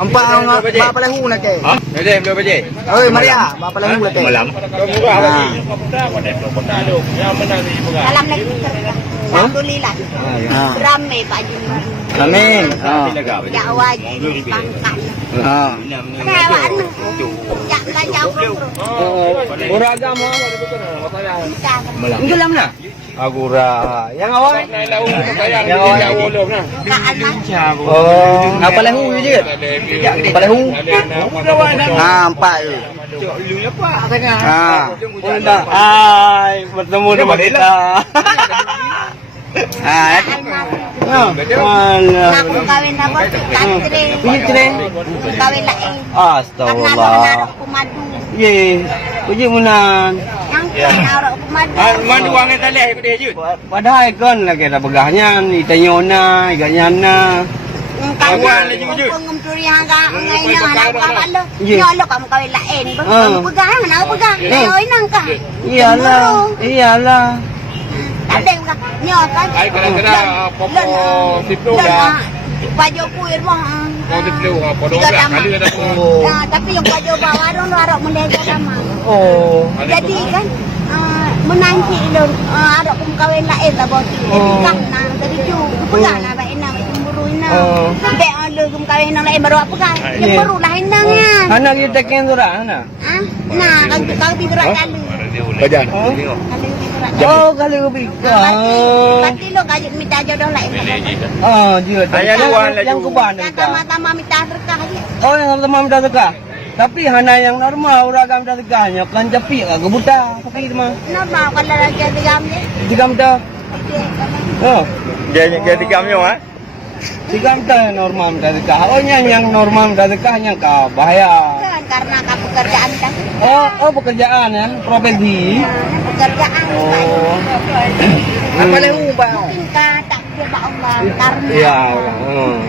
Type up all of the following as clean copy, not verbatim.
Ampak ang bapa lahu nak ke. Ha? Ada belum baje? Oi Maria, bapa lahu nak ke. Malam. Alam lagi Alhamdulillah. Ramai Pak Haji. Amin. Ya wajib pangkat. Kawan. Jak belajar Orang agama Malam. Itu lah mana? Agura. Yang awal? Yang awal. Oh, apa lahu je? Apa lahu? Empat tu. Hai, bertemu dengan kita. Aku kawin apa? Tantri. Kawin lain. Astagfirullah. Karena aku madu. Ye, puji munan. Yang naruh aku madu. Mandu wang taleh ke dia je. Padahal kan lagi dah begahnya ni tanyona, iganyana. Kawan lagi je. Pengumturi hangga ngainya anak apa lo? Nyolok kamu kawin lain. Kamu pegang, nak pegang. Oi nangka. Iyalah. Ada enggak? Nyokan. Ai kena-kena popo situ dah. Baju kuir mah. Kau dipelu apa dah kali ada tu. Nah, tapi yang baju bawarong lu arok mendeja sama. Oh. Jadi kan menanti lu arok kum kawin lain lah boti. Jadi kan nah dari ju pegang lah baik nak cemburu ina. Dek lu kum kawin lain baru apa kan? Cemburu lah indangnya. Anak kita ken surah ana. Nah, kau bidurak kali. Bajan. Oh, kali ubi. Pasti lo kajut minta jodoh lain. Oh, dia. Yang kuban Yang tama-tama minta berkah aja. Oh, yang sama minta sedekah. Tapi hana yang normal orang agak minta sedekahnya kan jepi ke buta tapi itu mah. Normal kalau lagi digam ni. Digam dah. Oh, Dia tigamnya ah. digam dah normal minta sedekah. Oh, yang normal minta sedekahnya ka bahaya. Kan karena kau pekerjaan kan. Oh, pekerjaan kan, profesi. Pekerjaan. Oh. Apa lahu bang? Mungkin tak coba Allah karena. Ya,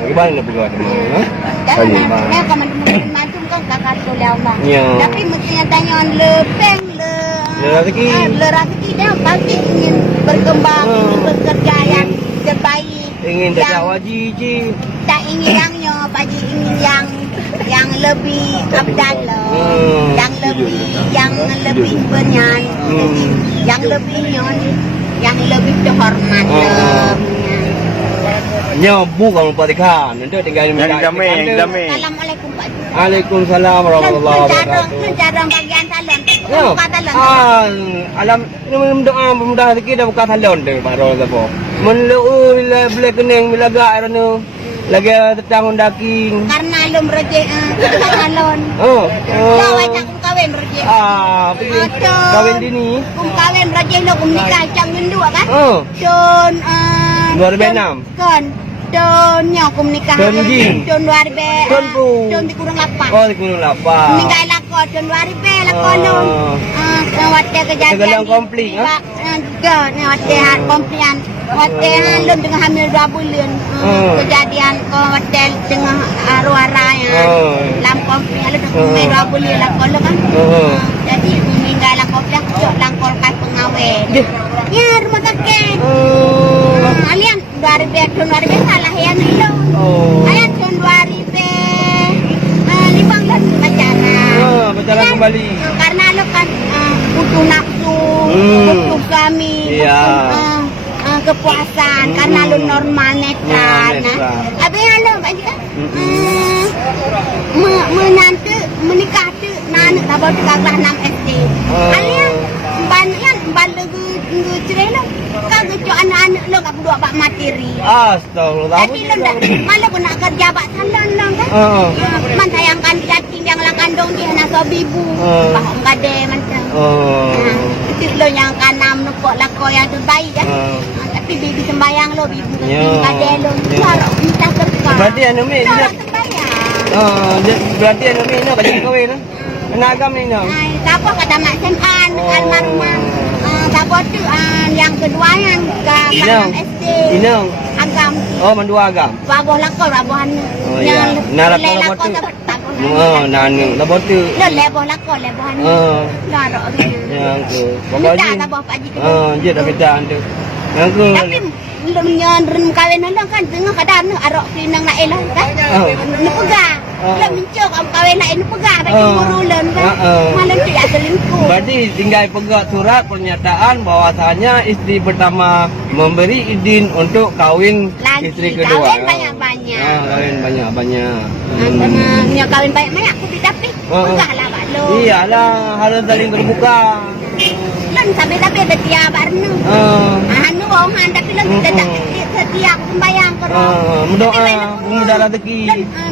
gimana pekerjaan mah? Jangan kamu macam kau kakak tu Allah. Ya. Tapi mestinya tanya lepeng le. Rezeki. Rezeki dia pasti ingin berkembang, ingin bekerja yang terbaik. Ingin jadi wajib je. Tak ingin yangnya, pagi ingin yang lebih abdallah, yang lebih benyan, yang lebih nyon, yang lebih terhormat. Nyabu kamu patikan, nanti tinggal di Yang damai. Assalamualaikum Pak. Waalaikumsalam warahmatullahi wabarakatuh. Cara bagian salon. Ya. Buka salon. Alam ini doa pemuda rezeki dah buka salon tu Pak Ro sapo. Menlu bila kening bila gak rano. Lagi tetang daking. Karena lu merejek salon. Oh. Kau ajak kawin merejek. Pergi kawin dini. Kawin merejek lu nikah jam 2 kan? Don 2006. Kan. Donnya aku menikah. Don Jin. Don 2000. Don Pu. Don di kurang lapang. Oh, di kurang lapang. Nikah lakon Don 2000 lakon don. Watte kejadian. Segala komplit Juga ni watte komplian. Watte lu dengan hamil 2 bulan. Kejadian ko watte dengan arwah ya. Lam komplit lu dengan 2 bulan lakon lu kan. Jadi meninggal lakon dah cok langkol kai pengawin. Ya rumah sakit. Alian 2000 salah yang itu. Ayat tahun 2015 pacaran. Pacaran kembali. Karena lo kan butuh nafsu, butuh kami, kepuasan. Karena lo normal netral. Habis lo macam menantu menikah tu nak tabur 6 SD. Alian banyak bantu cerai lo. Kau kecuali anak-anak lo kat berdua bak materi. Astagfirullah. Jadi lo dah malah pun nak kerja bak salon lo kan. Man sayangkan yatim yang lang kandung dia nak ibu. Bahong gade macam. Itu lo yang kanam nukok lako yang terbaik kan. Tapi bibi sembayang lo, bibi gade lo. Harap minta serta. Berarti anu mi dia. Berarti anu mi no kaji kawin. Anak agam ni no. Siapa kata mak seman almarhumah. Siapa tu yang kedua yang ke SD. Inang. Agam. Oh, mandua agam. Baboh lakon, babohan. Yang lakon nanu labor tu. Lo leboh lakon, lebohan. Larok tu. Yang tu. Minta labor Pak Haji tu. Je dah minta tu. Yang tu. Tapi lu nyen kawin nang kan tengah kadang arok pinang lain lah kan. Ni pegang. Lah mencok am kawin lain pegang bagi burulan kan. Malam tu ya selingkuh. Berarti tinggal pegang surat pernyataan bahwasanya istri pertama memberi izin untuk kawin Lagi istri kedua. kawin banyak-banyak. Kawin banyak-banyak. Punya kawin banyak-banyak aku tapi pegang lah Pak Long. Iyalah, harus saling terbuka. Lan sampai ada dia barnu. Anu orang tapi lan tidak setiap sembayang karo. Mendoa mudah rezeki.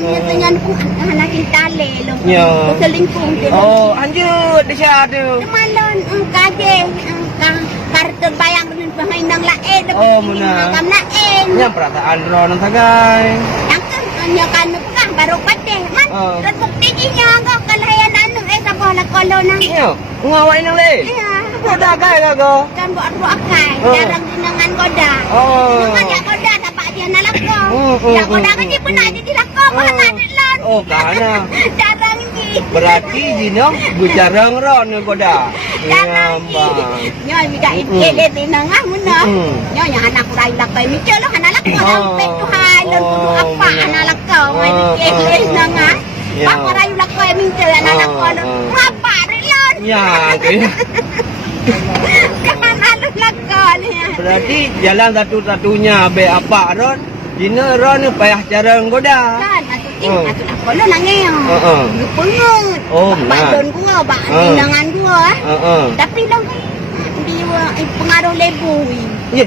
Biasanya aku anak kita lelo. Ya. Selingkuh tu. Oh, anjut dia tu. Malon kaje kartu bayang dengan pemainang lain. Oh, mana? Kam lain. Nya perasaan ron sagai. Yang kan hanya kan pegang baru pateh. Man, dan bukti nya kau kalayan anu sa bola kolonang. Ya, ngawai nang le. Ya. Koda kai go. Kan buat akai. Jarang dengan koda. Dengan ya koda dapat dia nak lakau. Ya koda kan dia pernah jadi lakau. Mana lon. Oh, kana. Jarang ni. Berarti dino bicara ron koda. Jarang ni. Nyo tidak ikele tinang ah muna. Nyo yang anak kurai lakau mikir lo anak lakau sampai tu halon kudu apa anak lakau. Mai ikele nang ah. Pak kurai lakau mikir anak lakau. Apa lon? Ya. Jangan halus lakau ni. Berarti jalan satu-satunya be apa ron? Dino ron payah cara goda. Kan, aku nak nangis. Pengut. Oh, Badon gua, bak binangan gua. Tapi lang dia pengaruh lebui. Ye.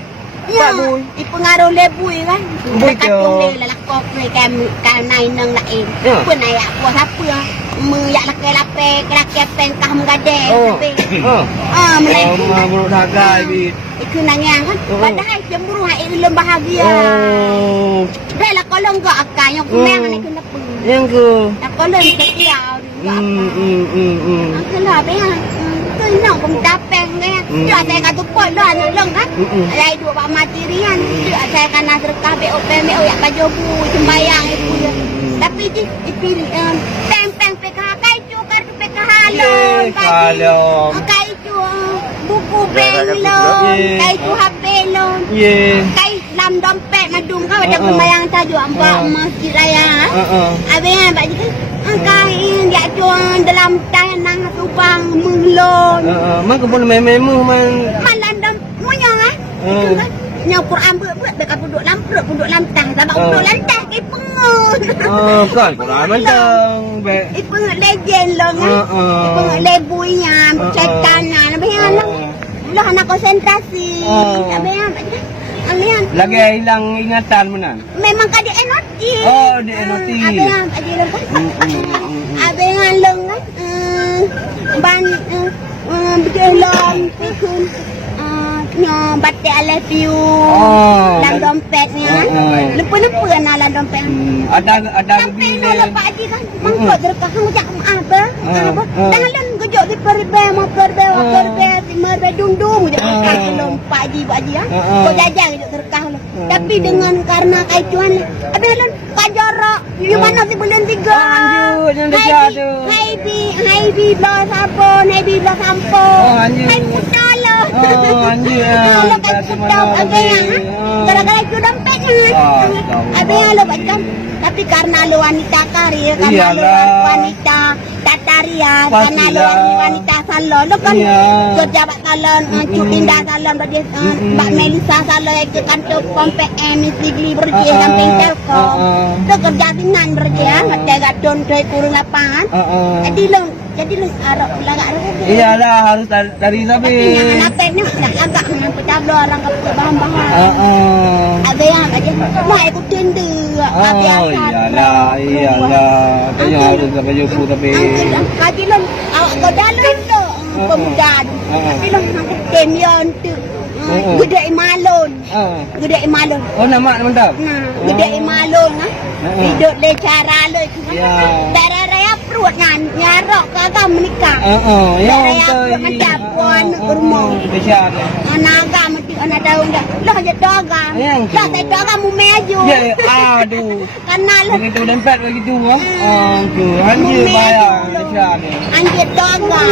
Ya, pengaruh lebui kan. Bui Dekat tu. tong le lakok le kan nai nang lain. Ya. Pun ayak buat apa? Meyak lape kelake pengkah mengade. Mulai buruk dagai bit. itu nangis kan. Padahal cemburu hai ilmu bahagia. Oh. Dah lah kalau enggak akan yang kumang ni kena pun. Yang ke. Dah kalau ni ketiau. Kalau apa ya? Tu nak pun tapeng ni. Dia saya kata pun dah nak long kan. Ada dua pak materian. Dia saya kan nak rekah BOP BO yak baju bu sembayang itu. Tapi di peng PKH kaitu kartu PKH lon. Kalau. Kaitu buku bank lon. Kaitu HP lon. Ye. Kai dalam dompet madum kau ada sembayang saja ambak masjid raya. Abang abang jadi angkai dia jual dalam tanah tubang melon. Man kepun memu man. Malandam munyang ah. Itu kan. Nya Quran buat dekat punduk lantai. Sebab punduk lantai ke pengut. Kan Quran mentang. Pengut legend lo kan. Pengut lebuinya, cetanan abang lah. Lah anak konsentrasi. Abang Alian. Lagi hilang ingatan mana? Memang kadi enoti. Oh, di enoti. Abang kadi lengkap. Abang lengkap. Ban berjalan pikun. Nya batik I love you. Dalam dompetnya. Lepas-lepas nak dalam dompet. Ada Sampai nak lepas haji kan. Mangkuk terkah ngajak apa? Dah lan gejok di perbe mau perbe merbe dung-dung je. Belum Pak Haji Pak Haji ah. Kau jajan gejok terkah lu. Tapi dengan karena kaituan abang lan kajara. Di mana si bulan 3? Anjut yang dekat tu. Haibi bos sabun, haibi bos sampo. Hai putala. Anjir. Lepas sedap abang. Gara-gara itu dompetnya. Abang lo macam tapi karena lo wanita karir, karena lo wanita tataria, karena lo wanita salon, lo kan kerja bak salon, Cukinda salon, Mbak Melisa salon, ke kantor Kompe Sigli berje samping Telkom. Lo kerja dengan berje, ngetek gadon dari kurung lapangan. Jadi lo arok lagak arok. Iyalah harus dari Tapi sapi. yang napetnya nak agak dengan petablo orang ke bahan-bahan. Ada yang aja mau ikut tender. Iyalah. Tanya harus sampai jumpa tapi. Kaji lon awak kau dalam tu pemuda. Tapi lon nak temion tu. Gede malon. Gede malon. Oh nama mantap. Nah, gede malon ah. Hidup le cara le. Darah raya perut nyarok ke agak menikah. Ya betul. Macam puan rumah. Besar. Naga mesti anak daun dah. Lah je doga. Lah saya doga mu meju. Ya, aduh. Kenal lah. Begitu dempet begitu ah. Tu anjir bayar besar ni. Anjir doga.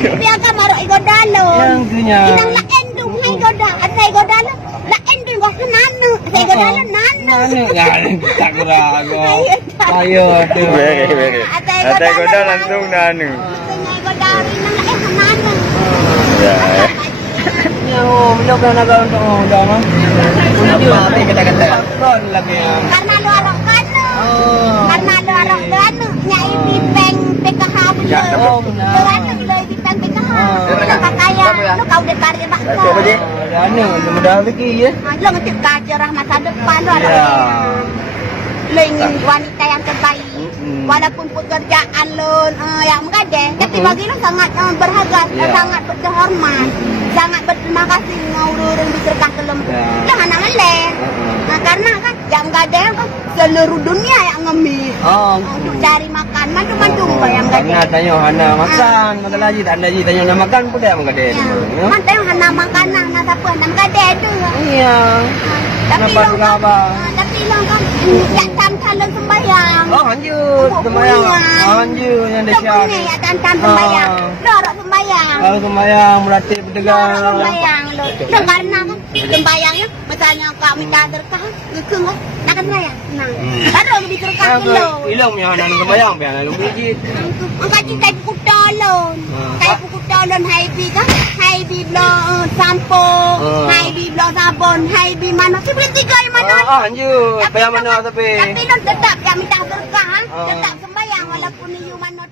Tapi agak marok iko dalo. Yang punya. Inang la endung hai goda. Ada iko dalo. La endung kok nanu. Saya iko dalo nanu. Ya, tak kira aku. Ayo tu. Very. Atai koda langsung dah anu. Mestinya koda rinang lah hanana. Ya. Ya, belum nak kau untuk dah mah. Mati kata-kata. Kon lagi yang. Karena lu arok kanu. Karena lu arok kanu. Nyai bipeng PKH belum. Oh, benar. Lu anu lu bipeng PKH. Kakaya. Lu kau detarin mak kau. Anu, mudah rezeki ya. Lu ngetik kajarah masa depan lu arok. Ya. Lu ingin wanita yang terbaik. Walaupun pekerjaan lu yang menggadeng, tapi bagi lu sangat berharga, sangat berhormat, sangat berterima kasih ngurus diserkah ke lu. Lu mana meleh. Karena kan yang gadeng kan seluruh dunia yang ngemis. Untuk cari makan, macam-macam yang gadeng. Hana tanya Hana makan, makan lagi tak ada lagi tanya nak makan pun dia menggadeng. Kan tanya Hana makanan, nak siapa nak gadeng tu. Iya. Tapi Nampak juga apa? Tapi lo kan tak tam-tam lu sembahyang. Oh, lanjut sembahyang. Lanjut yang Lu dahsyat. punya ya tam-tam sembahyang. Lu orang sembahyang. Kalau sembahyang melatih bertegang. Sembayang lo. Karena kan sembayangnya misalnya kau minta berkah, ngekeng kan, nak sembayang. Nah, baru lebih berkah lo. Ilang punya anak sembahyang biar lu bijit. Angkat cinta buku tolon. Kayak buku tolon hai bi kan, hai bi lo sampo, hai bi lo sabun, hai bi mana sih boleh tiga yang mana? Lanjut. Bayar mana tapi? Tapi lo tetap yang minta berkah, tetap sembayang walaupun you manot